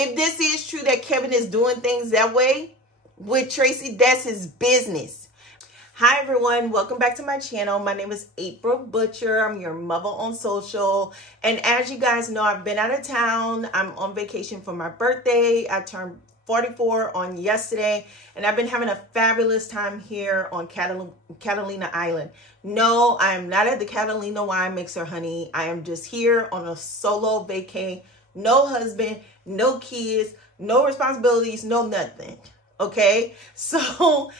if this is true that Kevin is doing things that way with Tracy, that's his business. Hi everyone, welcome back to my channel. My name is April Butcher. I'm your mother on social. And as you guys know, I've been out of town. I'm on vacation for my birthday. I turned 44 on yesterday, and I've been having a fabulous time here on Catalina Island. No, I am not at the Catalina wine mixer, honey. I am just here on a solo vacay. No husband, no kids, no responsibilities, no nothing. Okay, so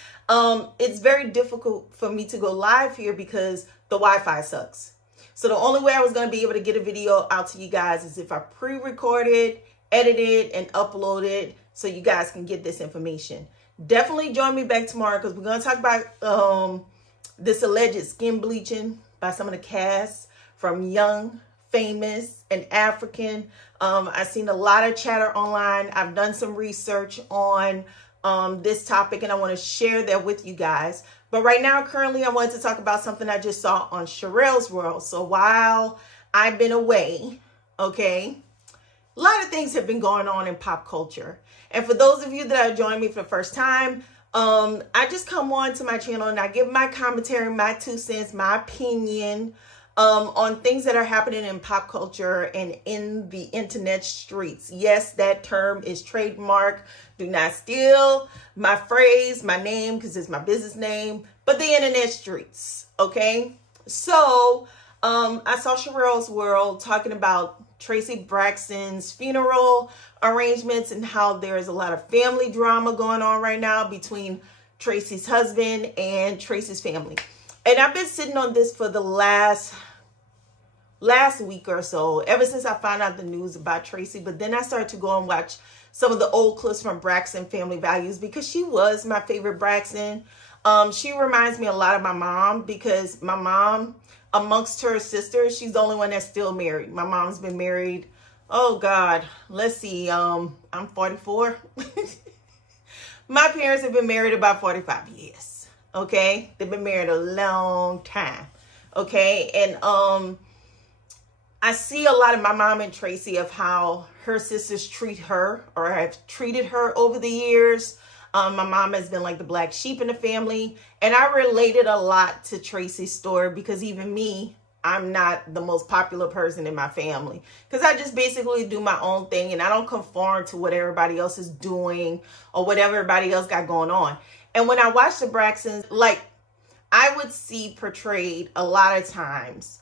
it's very difficult for me to go live here because the Wi-Fi sucks. So the only way I was going to be able to get a video out to you guys is if I pre-recorded, edited, and uploaded so you guys can get this information. Definitely join me back tomorrow because we're going to talk about this alleged skin bleaching by some of the cast from Young, Famous, and African. I've seen a lot of chatter online. I've done some research on this topic, and I want to share that with you guys. But right now, currently, I wanted to talk about something I just saw on Sherelle's World. So while I've been away, okay, a lot of things have been going on in pop culture. And for those of you that are joining me for the first time, I just come on to my channel and I give my commentary, my 2 cents, my opinion on things that are happening in pop culture and in the internet streets. Yes, that term is trademark. Do not steal my phrase, my name, because it's my business name, but the internet streets, okay? So I saw Sherelle's World talking about Tracy Braxton's funeral arrangements and how there's a lot of family drama going on right now between Tracy's husband and Tracy's family. And I've been sitting on this for the last week or so, ever since I found out the news about Tracy. But then I started to go and watch some of the old clips from Braxton Family Values because she was my favorite Braxton. She reminds me a lot of my mom because my mom, amongst her sisters, she's the only one that's still married. My mom's been married, oh God, let's see, I'm 44. My parents have been married about 45 years, okay? They've been married a long time, okay? And I see a lot of my mom and Tracy of how her sisters treat her or have treated her over the years. My mom has been like the black sheep in the family. And I related a lot to Tracy's story because even me, I'm not the most popular person in my family. Because I just basically do my own thing and I don't conform to what everybody else is doing or what everybody else got going on. And when I watch the Braxtons, like I would see portrayed a lot of times,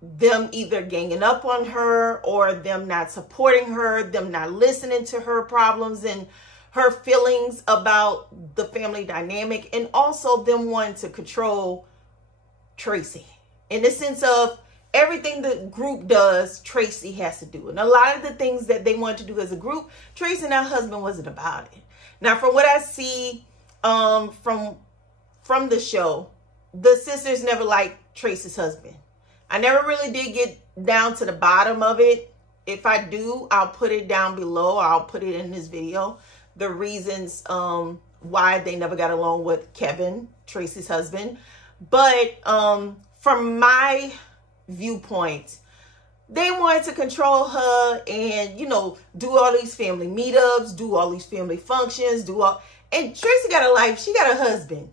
them either ganging up on her or them not supporting her, them not listening to her problems and her feelings about the family dynamic, and also them wanting to control Tracy in the sense of everything the group does, Tracy has to do. And a lot of the things that they wanted to do as a group, Tracy and her husband wasn't about it. Now, from what I see from the show, the sisters never liked Tracy's husband. I never really did get down to the bottom of it. If I do, I'll put it down below. I'll put it in this video. The reasons why they never got along with Kevin, Tracy's husband. But from my viewpoint, they wanted to control her and, you know, do all these family meetups, do all these family functions, and Tracy got a life. She got a husband.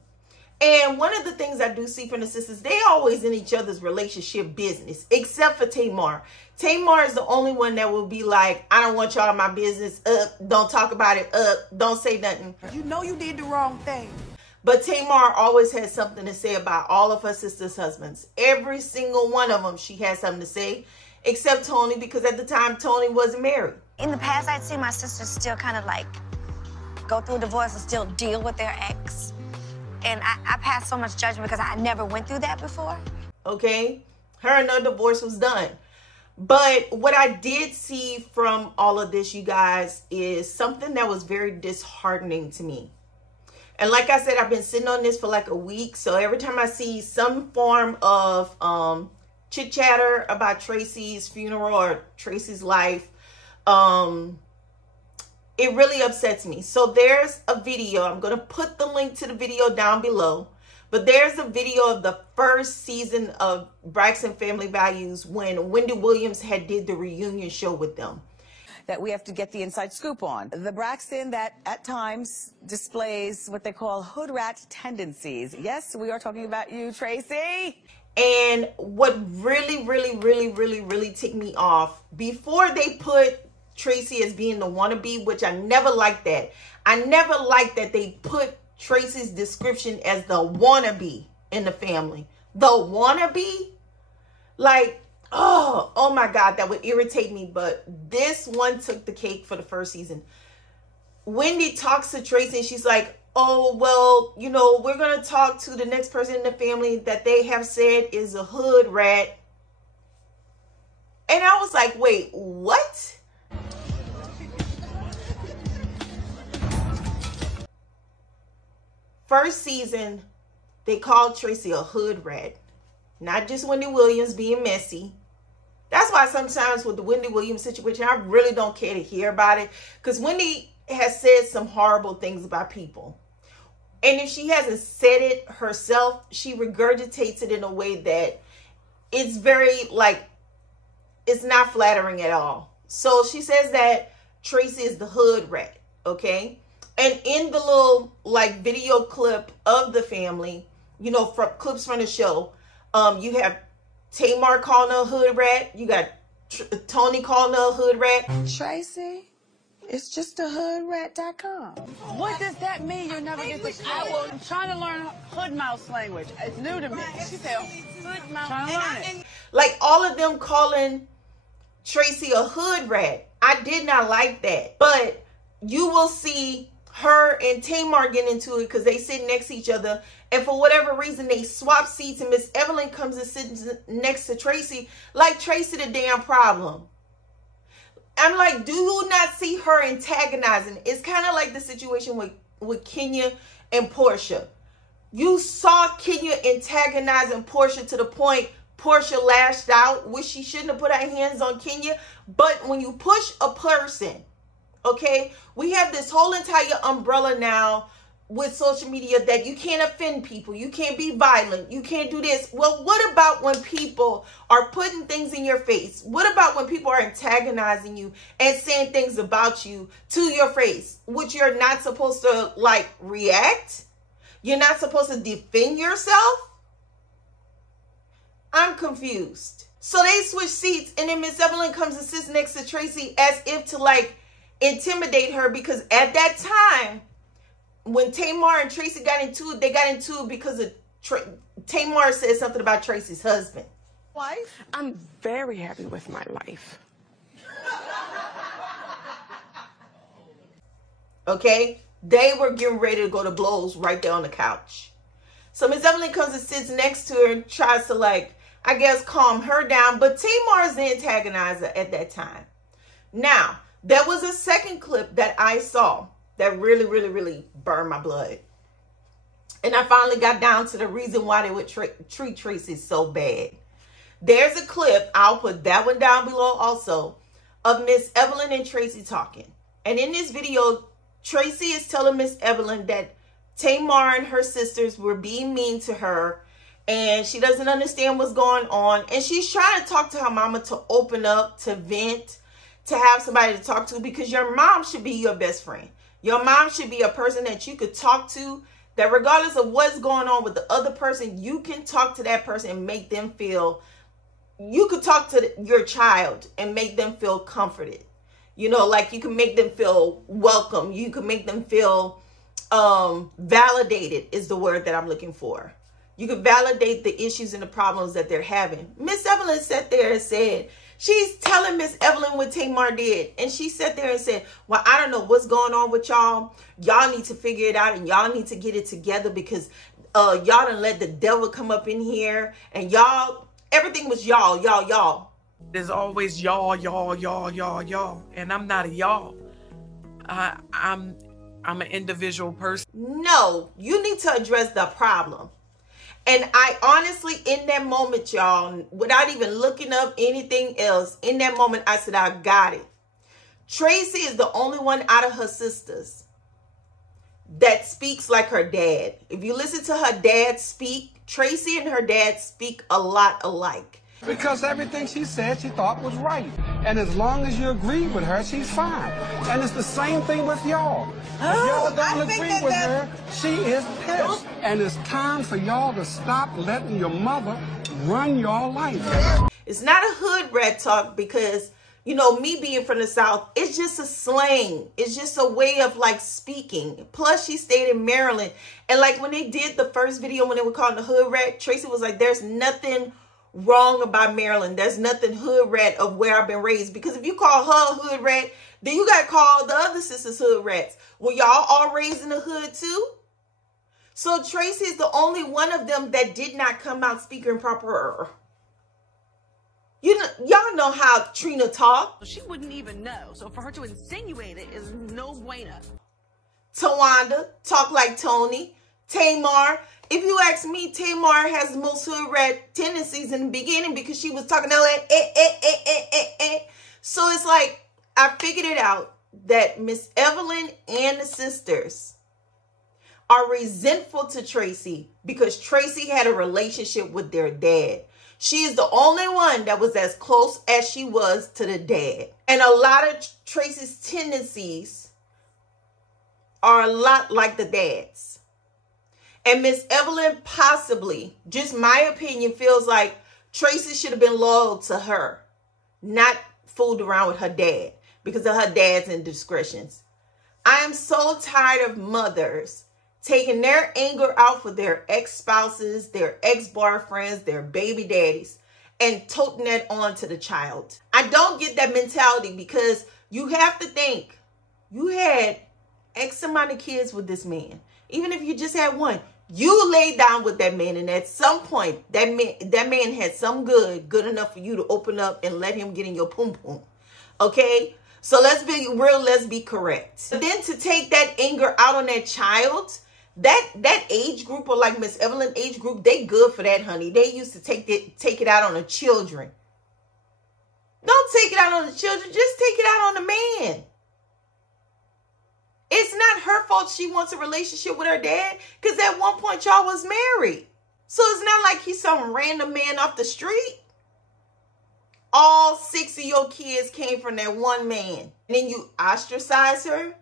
And one of the things I do see from the sisters, they always in each other's relationship business, except for Tamar. Tamar is the only one that will be like, I don't want y'all in my business. Don't talk about it. Don't say nothing. You know you did the wrong thing. But Tamar always has something to say about all of her sisters' husbands. Every single one of them, she has something to say, except Tony, because at the time, Tony wasn't married. In the past, I'd see my sisters still kind of like go through a divorce and still deal with their ex. And I passed so much judgment because I never went through that before. Okay, her and her divorce was done. But what I did see from all of this, you guys, is something that was very disheartening to me. And like I said, I've been sitting on this for like a week. So every time I see some form of chit chatter about Tracy's funeral or Tracy's life, it really upsets me. So there's a video. I'm going to put the link to the video down below. But there's a video of the first season of Braxton Family Values when Wendy Williams had did the reunion show with them. that we have to get the inside scoop on. The Braxton that at times displays what they call hood rat tendencies. Yes, we are talking about you, Tracy. And what really ticked me off, before they put Tracy as being the wannabe, which I never liked that. I never liked that they put Tracy's description as the wannabe in the family. The wannabe? Like, oh my God, that would irritate me. But this one took the cake for the first season. Wendy talks to Tracy and she's like, oh, well, you know, we're going to talk to the next person in the family that they have said is a hood rat. And I was like, wait, what? First season, they called Tracy a hood rat. Not just Wendy Williams being messy. That's why sometimes with the Wendy Williams situation, I really don't care to hear about it. Because Wendy has said some horrible things about people. And if she hasn't said it herself, she regurgitates it in a way that it's very, like, it's not flattering at all. So she says that Tracy is the hood rat, okay? And in the little, like, video clip of the family, you know, from clips from the show, you have Tamar calling her a hood rat. You got Tony calling her a hood rat. Tracy, it's just a hoodrat.com. What does that mean? You'll never get this. I'm trying to learn hood mouse language. It's new to me. She said hood mouse. Trying to learn it. Like all of them calling Tracy a hood rat. I did not like that. But you will see her and Tamar get into it because they sit next to each other. And for whatever reason, they swap seats and Miss Evelyn comes and sits next to Tracy like Tracy the damn problem. I'm like, do you not see her antagonizing? It's kind of like the situation with Kenya and Portia. You saw Kenya antagonizing Portia to the point Portia lashed out, which she shouldn't have put her hands on Kenya. But when you push a person, okay, we have this whole entire umbrella now with social media that you can't offend people. You can't be violent. You can't do this. Well, what about when people are putting things in your face? What about when people are antagonizing you and saying things about you to your face, which you're not supposed to, like, react? You're not supposed to defend yourself? I'm confused. So they switch seats and then Miss Evelyn comes and sits next to Tracy as if to, like, intimidate her, because at that time, when Tamar and Tracy got into it, they got into it because of Tamar said something about Tracy's husband. Wife? I'm very happy with my life. Okay? They were getting ready to go to blows right there on the couch. So Miss Evelyn comes and sits next to her and tries to, like, I guess, calm her down. But Tamar is the antagonizer at that time. Now, there was a second clip that I saw that really burned my blood. And I finally got down to the reason why they would treat Tracy so bad. There's a clip, I'll put that one down below also, of Miss Evelyn and Tracy talking. And in this video, Tracy is telling Miss Evelyn that Tamar and her sisters were being mean to her and she doesn't understand what's going on. And she's trying to talk to her mama to open up, to vent, to have somebody to talk to, because your mom should be your best friend. Your mom should be a person that you could talk to, that regardless of what's going on with the other person, you can talk to that person and make them feel, you could talk to your child and make them feel comforted. You know, like you can make them feel welcome. You can make them feel validated is the word that I'm looking for. You can validate the issues and the problems that they're having. Miss Evelyn sat there and said, she's telling Miss Evelyn what Tamar did. And she sat there and said, well, I don't know what's going on with y'all. Y'all need to figure it out and y'all need to get it together because y'all done let the devil come up in here. And y'all, everything was y'all. There's always y'all. And I'm not a y'all. I'm an individual person. No, you need to address the problem. And I honestly, in that moment, y'all, without even looking up anything else, in that moment, I said, I got it. Tracy is the only one out of her sisters that speaks like her dad. If you listen to her dad speak, Tracy and her dad speak a lot alike. Because everything she said she thought was right. And as long as you agree with her, she's fine. And it's the same thing with y'all. If y'all don't agree with her, she is pissed. And it's time for y'all to stop letting your mother run your life. It's not a hood rat talk because, you know, me being from the South, it's just a slang. It's just a way of like speaking. Plus, she stayed in Maryland. And like when they did the first video when they were calling the hood rat, Tracy was like, there's nothing wrong about Maryland. There's nothing hood rat of where I've been raised. Because if you call her hood rat, then you got to call the other sisters hood rats. Well, y'all all raised in the hood too? So Tracy is the only one of them that did not come out speaking proper. You know, y'all know how Trina talk. She wouldn't even know. So for her to insinuate it is no bueno. Tawanda talk like Tony. Tamar. If you ask me, Tamar has the most hood rat tendencies in the beginning because she was talking like So it's like, I figured it out that Miss Evelyn and the sisters are resentful to Tracy because Tracy had a relationship with their dad. She is the only one that was as close as she was to the dad. And a lot of Tracy's tendencies are a lot like the dad's. And Miss Evelyn possibly, just my opinion, feels like Tracy should have been loyal to her, not fooled around with her dad because of her dad's indiscretions. I am so tired of mothers taking their anger out for their ex-spouses, their ex-boyfriends, their baby daddies, and toting that on to the child. I don't get that mentality because you have to think, you had X amount of kids with this man. Even if you just had one, you laid down with that man, and at some point, that man had some good enough for you to open up and let him get in your pum-pum. Okay? So let's be real, let's be correct. But then to take that anger out on that child, that age group, or like Miss Evelyn age group, they good for that, honey. They used to take it out on the children. Don't take it out on the children, just take it out on the man. It's not her fault she wants a relationship with her dad because at one point y'all was married. So it's not like he's some random man off the street. All 6 of your kids came from that one man. And then you ostracize her.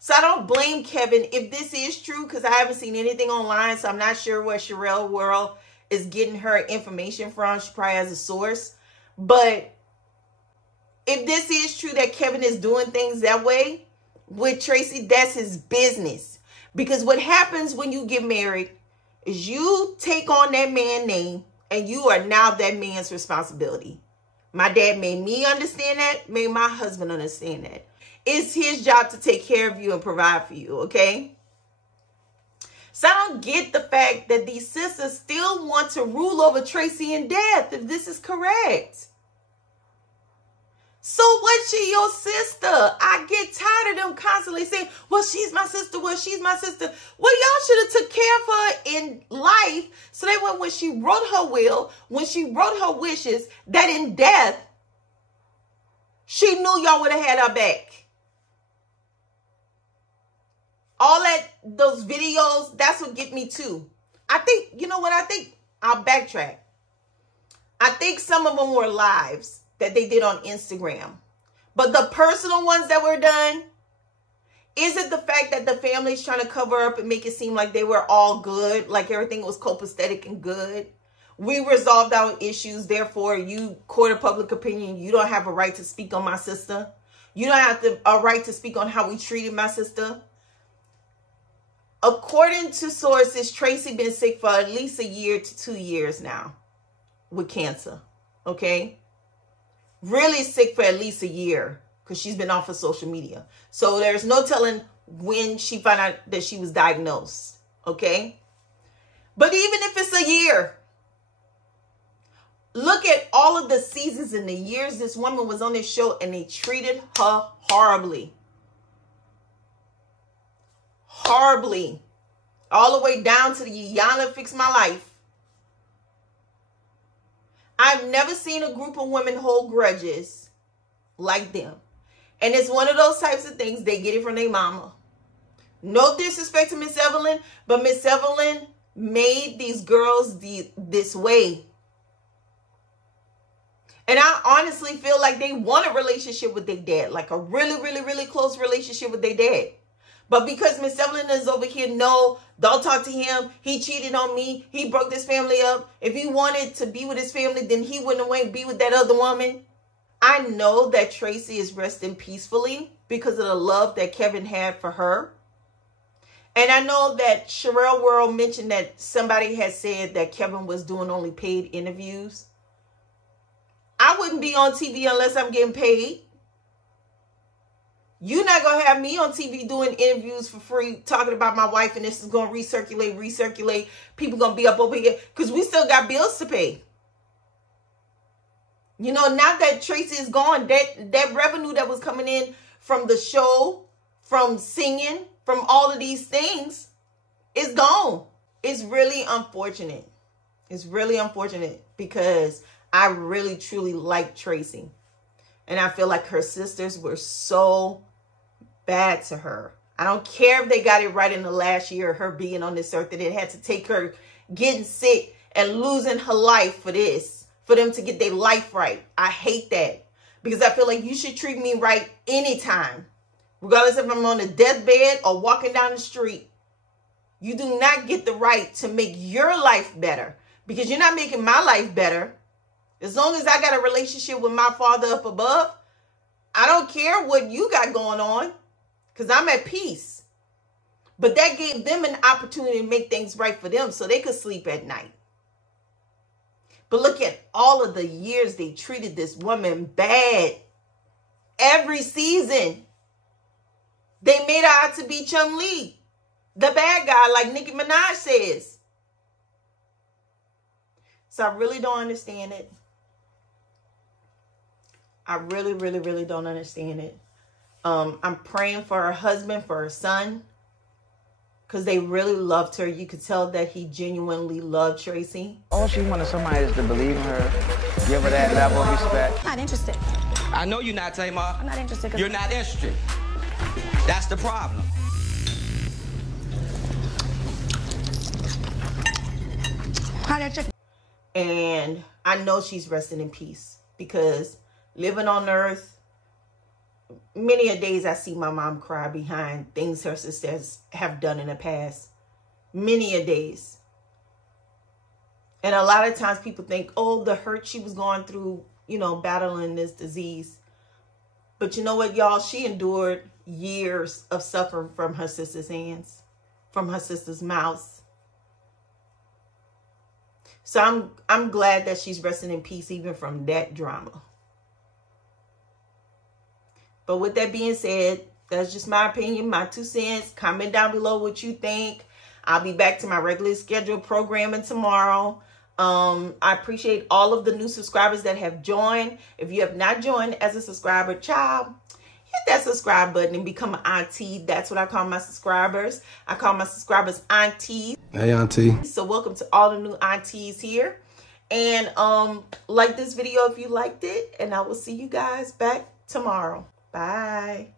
So I don't blame Kevin if this is true because I haven't seen anything online. So I'm not sure where Sherelle World is getting her information from. She probably has a source. But if this is true that Kevin is doing things that way with Tracy, that's his business. Because what happens when you get married is you take on that man's name and you are now that man's responsibility. My dad made me understand that, made my husband understand that. It's his job to take care of you and provide for you, okay? So I don't get the fact that these sisters still want to rule over Tracy in death, if this is correct. So what's she your sister? I get tired of them constantly saying, well, she's my sister. Well, she's my sister. Well, y'all should have took care of her in life so that when she wrote her will, when she wrote her wishes, that in death, she knew y'all would have had her back. All that, those videos, that's what get me too. I think, you know what I think? I'll backtrack. I think some of them were lives that they did on Instagram. But the personal ones that were done, is it the fact that the family's trying to cover up and make it seem like they were all good, like everything was copacetic and good? We resolved our issues, therefore you, court of public opinion, you don't have a right to speak on my sister. You don't have a right to speak on how we treated my sister. According to sources, Tracy been sick for at least a year to 2 years now with cancer, okay? Really sick for at least a year because she's been off of social media. So there's no telling when she found out that she was diagnosed, okay? But even if it's a year, look at all of the seasons and the years this woman was on this show and they treated her horribly. Horribly. All the way down to the Yana Fix My Life. I've never seen a group of women hold grudges like them. And it's one of those types of things, they get it from their mama. No disrespect to Miss Evelyn, but Miss Evelyn made these girls this way. And I honestly feel like they want a relationship with their dad, like a really, really, really close relationship with their dad. But because Miss Evelyn is over here, no, don't talk to him. He cheated on me. He broke this family up. If he wanted to be with his family, then he wouldn't want to be with that other woman. I know that Tracy is resting peacefully because of the love that Kevin had for her. And I know that Sherelle World mentioned that somebody had said that Kevin was doing only paid interviews. I wouldn't be on TV unless I'm getting paid. You're not going to have me on TV doing interviews for free, talking about my wife, and this is going to recirculate. People going to be up over here because we still got bills to pay. You know, now that Tracy is gone, that revenue that was coming in from the show, from singing, from all of these things is gone. It's really unfortunate. It's really unfortunate because I really, truly like Tracy. And I feel like her sisters were so bad to her. I don't care if they got it right in the last year of her being on this earth, that it had to take her getting sick and losing her life for this, for them to get their life right. I hate that because I feel like you should treat me right anytime, regardless if I'm on a deathbed or walking down the street. You do not get the right to make your life better because you're not making my life better. As long as I got a relationship with my Father up above, I don't care what you got going on because I'm at peace. But that gave them an opportunity to make things right for them so they could sleep at night. But look at all of the years they treated this woman bad. Every season, they made her out to be Chun-Li, the bad guy, like Nicki Minaj says. So I really don't understand it. I really, really, really don't understand it. I'm praying for her husband, for her son, because they really loved her. You could tell that he genuinely loved Tracy. All she wanted somebody is to believe in her, give her that level of respect. I'm not interested. I know you're not, Tamar. I'm not interested. You're not interested. That's the problem. And I know she's resting in peace because living on earth, many a days I see my mom cry behind things her sisters have done in the past. Many a days. And a lot of times people think, oh, the hurt she was going through, you know, battling this disease. But you know what, y'all? She endured years of suffering from her sister's hands, from her sister's mouths. So I'm glad that she's resting in peace even from that drama. But with that being said, that's just my opinion, my 2 cents. Comment down below what you think. I'll be back to my regularly scheduled programming tomorrow. I appreciate all of the new subscribers that have joined. If you have not joined as a subscriber, child, hit that subscribe button and become an auntie. That's what I call my subscribers. I call my subscribers aunties. Hey, auntie. So welcome to all the new aunties here. And like this video if you liked it. And I will see you guys back tomorrow. Bye.